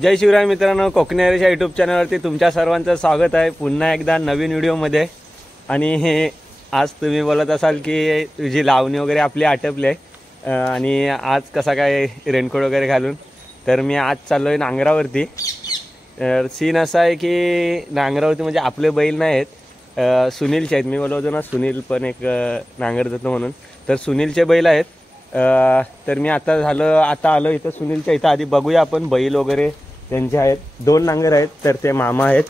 जय शिवराय मित्रांनो, कोकणी हरीच्या यूट्यूब चॅनलवरती तुमच्या सर्वांचं स्वागत आहे पुन्हा एकदा नवीन व्हिडिओमध्ये। आणि हे आज तुम्ही बोलत असाल की तुझी लावणी वगैरे आपली आटपली आहे आणि आज कसा काय रेनकोट वगैरे घालून, तर मी आज चाललो आहे नांगरावरती। सीन असा आहे की नांगरावरती म्हणजे आपले बैल नाही आहेत, सुनीलचे आहेत। मी बोलवतो ना सुनील पण एक नांगर देतो म्हणून, तर सुनीलचे बैल आहेत। तर मी आता आलो इथं सुनीलच्या इथं। आधी बघूया आपण बैल वगैरे त्यांचे आहेत, 2 नांगर आहेत, तर ते मामा आहेत।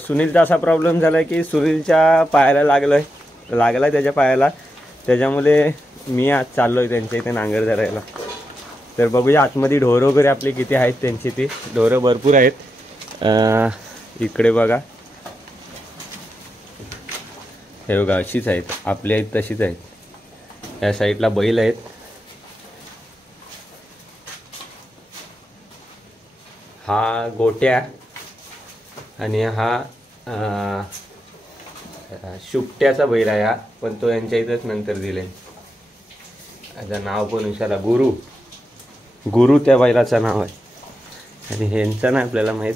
सुनीलचा असा प्रॉब्लेम झाला आहे की सुनीलच्या पायाला लागला त्याच्या पायाला, त्याच्यामुळे मी आज चाललो आहे त्यांच्या इथे नांगर धरायला। तर बघूया आतमध्ये ढोरं वगैरे आपली किती आहेत, त्यांची ती ढोरं भरपूर आहेत। इकडे बघा, हे बघा अशीच आहेत, आपली आहेत तशीच आहेत। या साईडला बैल आहेत, हा गोट्या आणि हा शुकट्याचा बैल आहे हा, पण तो यांच्या इथंच नंतर दिले। त्याचं नाव पण विचारा, गुरु त्या बैलाचं नाव आहे आणि ह्यांचं नाही आपल्याला माहीत।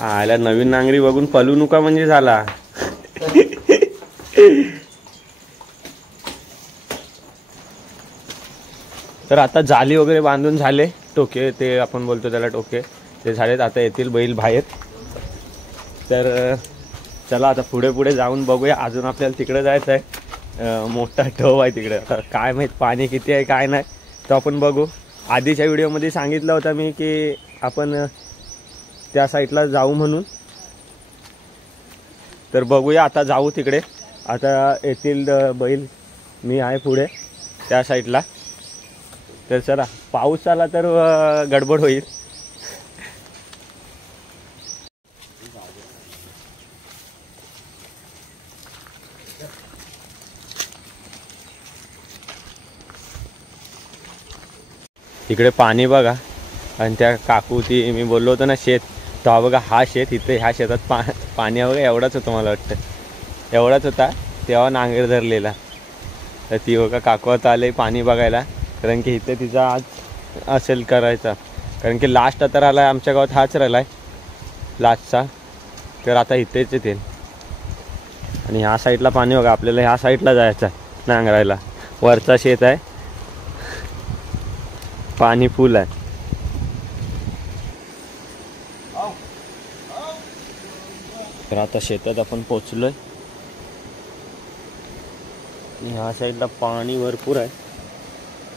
आला नवीन नांगरी बघून पळू नका म्हणजे झाला। तर आता जाली वगैरे बांधून झाले, टोके ते आपण बोलतो त्याला टोके ते झालेत। आता येतील बैल बाहेर। तर चला आता पुढे जाऊन बघूया। अजून आपल्याला तिकडे जायचं आहे, मोठा ढव आहे तिकडे। आता काय माहीत पाणी किती आहे काय नाही, तो आपण बघू। आधीच्या व्हिडिओमध्ये सांगितलं होतं मी की आपण त्या साईडला जाऊ म्हणून, तर बघूया आता जाऊ तिकडे। आता येतील बैल, मी आहे पुढे त्या साईडला। तर चला, पाऊस आला तर गडबड होईल। इकडे पाणी बघा, आणि त्या काकू ती मी बोललो होतो ना शेत, तो बघा हा शेत, इथे ह्या शेतात पाणी बघा एवढाच होतं, मला वाटतं एवढाच होता तेव्हा नांगर धरलेला। तर ती बघा काकू आता आले पाणी बघायला, कारण की इथे तिचा आज असेल करायचा, कारण की लास्ट आता राहिला आहे आमच्या गावात, हाच राहिला आहे लास्टचा। तर आता इथेच येतील आणि ह्या साईडला पाणी बघा, आपल्याला ह्या साईडला जायचं आहे नांगरायला। वरचा शेत आहे, पाणी फुल आहे। तर आता शेतात आपण पोचलोय, ह्या साईडला पाणी भरपूर आहे।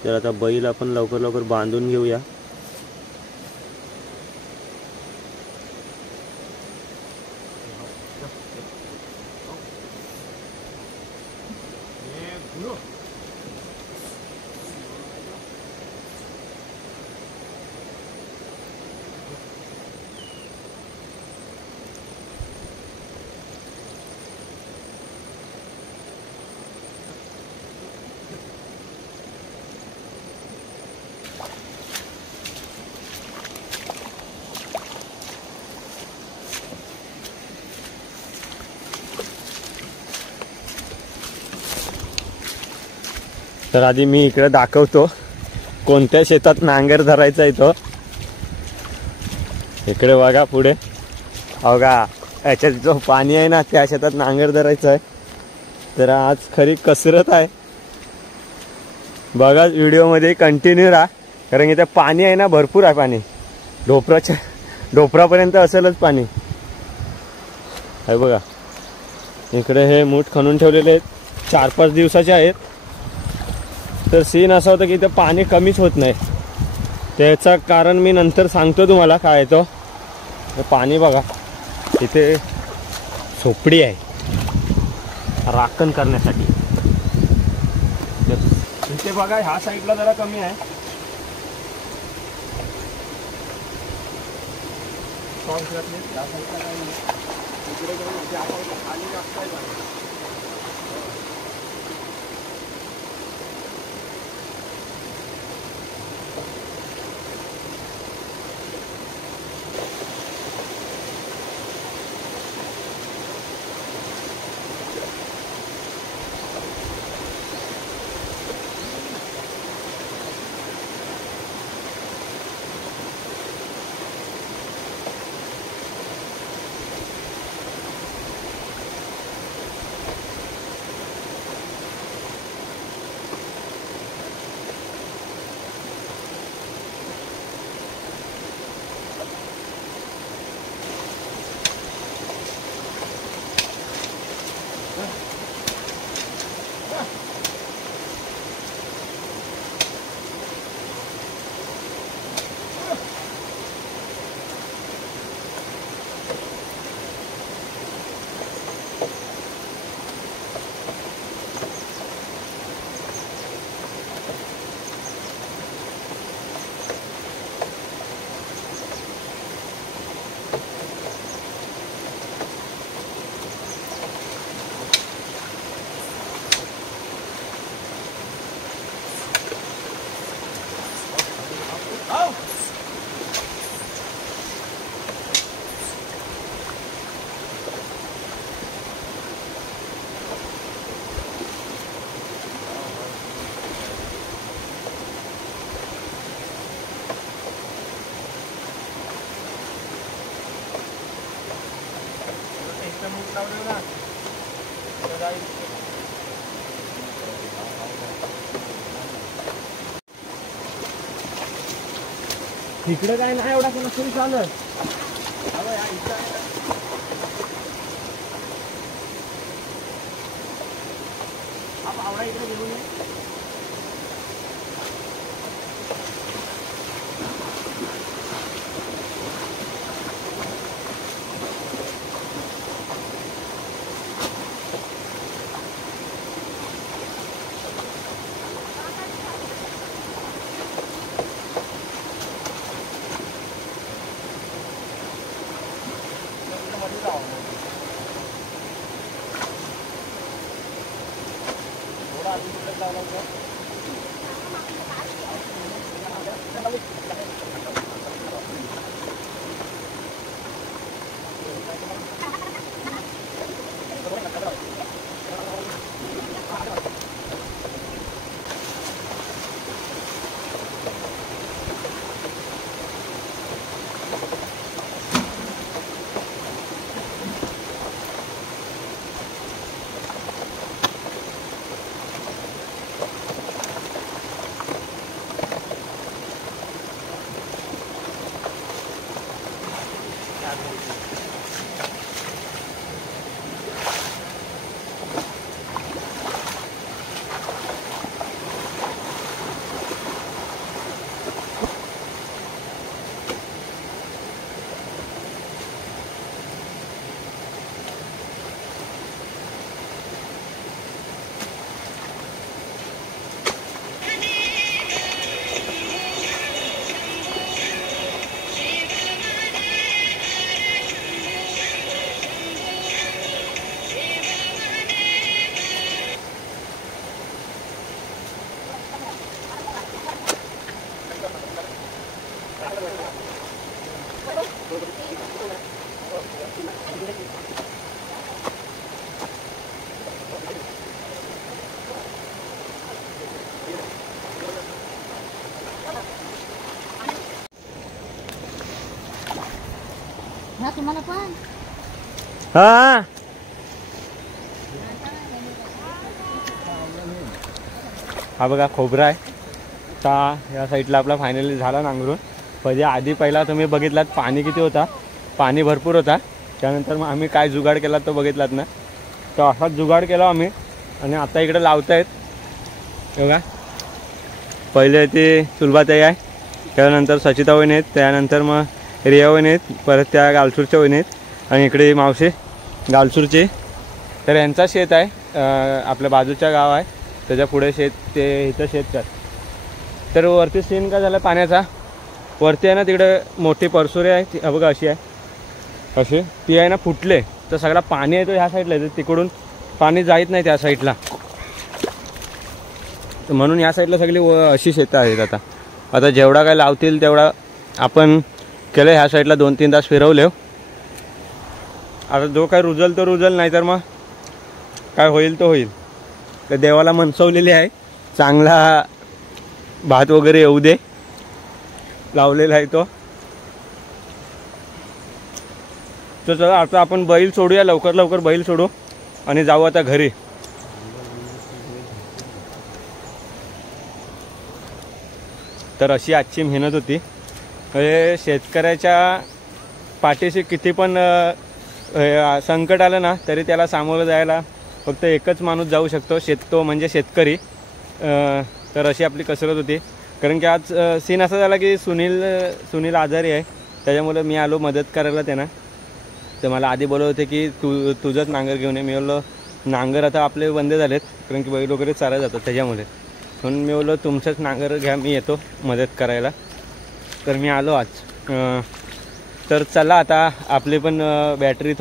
तर आता बैल आपण लवकर बांधून घेऊया। तर आधी मी इकडे दाखवतो कोणत्या शेतात नांगर धरायचा आहे तो। इकडे बघा पुढे, बघा याच्यात जो पाणी आहे ना त्या शेतात नांगर धरायचा आहे। तर आज खरी कसरत आहे, बघा व्हिडिओमध्ये कंटिन्यू राहा, कारण की ते पाणी आहे ना भरपूर आहे, पाणी ढोपरापर्यंत असेलच पाणी। हे बघा इकडे हे मूठ खणून ठेवलेले आहेत, 4-5 दिवसाचे आहेत। तर सीन असा होता की इथं पाणी कमीच होत नाही, त्याचं कारण मी नंतर सांगतो तुम्हाला काय आहे तो। पाणी बघा इथे झोपडी आहे राखण करण्यासाठी, इथे बघा ह्या साईडला जरा कमी आहे। इकडे काय नाही एवढा कोण तरी चालत. आवडा इकडे घेऊन ये. तुम्हाला पण हा हा बघा खोबरा आहे. आता या साईडला आपला फायनली झाला नांगरून. म्हणजे आधी पहिला तुम्ही बघितलात पाणी किती होता, पाणी भरपूर होता. त्यानंतर मग आम्ही काय जुगाड केला तो बघितलात ना. तर असाच जुगाड केला आम्ही आणि आता इकडे लावतायत बघा. पहिले ते सुलभाताई आहे, त्यानंतर सचिता वहिनी आहेत, त्यानंतर मग रिया वहिनी आहेत, परत त्या गालसूरच्या वहिनी आहेत आणि इकडे मावशी गालसूरची. तर यांचा शेत आहे, आपल्या बाजूच्या गाव आहे त्याच्या पुढे शेत, ते इथं शेत कर. तर वरती सीन काय झालं पाण्याचा, वरती आहे ना तिकडे मोठी परसुरे आहे ती बघा अशी आहे, अशी ती आहे ना फुटले. तर सगळा पाणी येतो ह्या साईडला येतो, तिकडून पाणी जात नाही त्या साईडला. तर म्हणून या साईडला सगळी अशी शेतं आहेत. आता जेवढा काय लावतील तेवढा आपण केलं. ह्या साईडला 2-3 तास फिरवले. आता जो काय रुजल तो रुजल, नाही तर मग काय होईल तो होईल. तर देवाला मनसवलेली आहे चांगला भात वगैरे येऊ दे, लावलेला आहे तो. तर चला आता आपण बैल सोडूया, लवकर लवकर बैल सोडू आणि जाऊ आता घरी. तर अशी आजची मेहनत होती. शेतकऱ्याच्या पाठीशी किती पण संकट आलं ना तरी त्याला सामोरं जायला फक्त एकच माणूस जाऊ शकतो, तो म्हणजे शेतकरी. तर अशी आपली कसरत होती. कारण की आज सीन असा झाला की सुनील आजारी आहे, त्याच्यामुळे मी आलो मदत करायला त्यांना. तर मला आधी बोलत होते की तुझंच नांगर घेऊन ये. मी बोललो नांगर आता आपले बंद झालेत, कारण की बैल वगैरे चालत जातात त्याच्यामुळे. म्हणून मी बोललो तुमचंच नांगर घ्या, मी येतो मदत करायला. तर मी आलो आज. तर चला आता आपली पण बॅटरी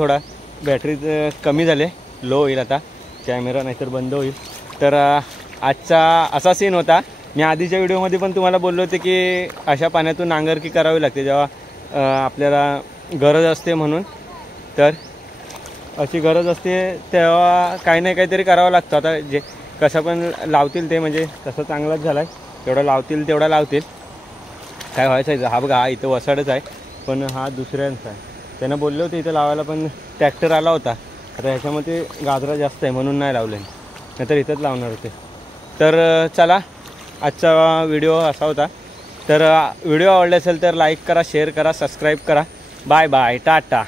कमी झाले, लो होईल आता कॅमेरा, नाहीतर बंद होईल. तर आजचा असा सीन होता. मी आधीच्या व्हिडिओमध्ये पण तुम्हाला बोललो होते की अशा पाण्यातून नांगरकी करावी लागते जेव्हा आपल्याला गरज असते म्हणून. तर अशी गरज असते तेव्हा काही नाही काहीतरी करावं लागतं. आता जे कसं पण लावतील ते, म्हणजे तसं चांगलाच झाला आहे, जेवढं लावतील तेवढा लावतील. काय व्हायचं हा बघा, हा इथं वसाडच आहे पण हा दुसऱ्यांचा आहे. त्यांना बोलले होते इथं लावायला, पण ट्रॅक्टर आला होता आता ह्याच्यामध्ये गाजरा जास्त आहे म्हणून नाही लावले, नाहीतर इथंच लावणार होते. तर चला, आजचा व्हिडिओ असा होता. तर व्हिडिओ आवडला असेल तर लाईक करा, शेअर करा, सबस्क्राईब करा. Bye bye, Tata.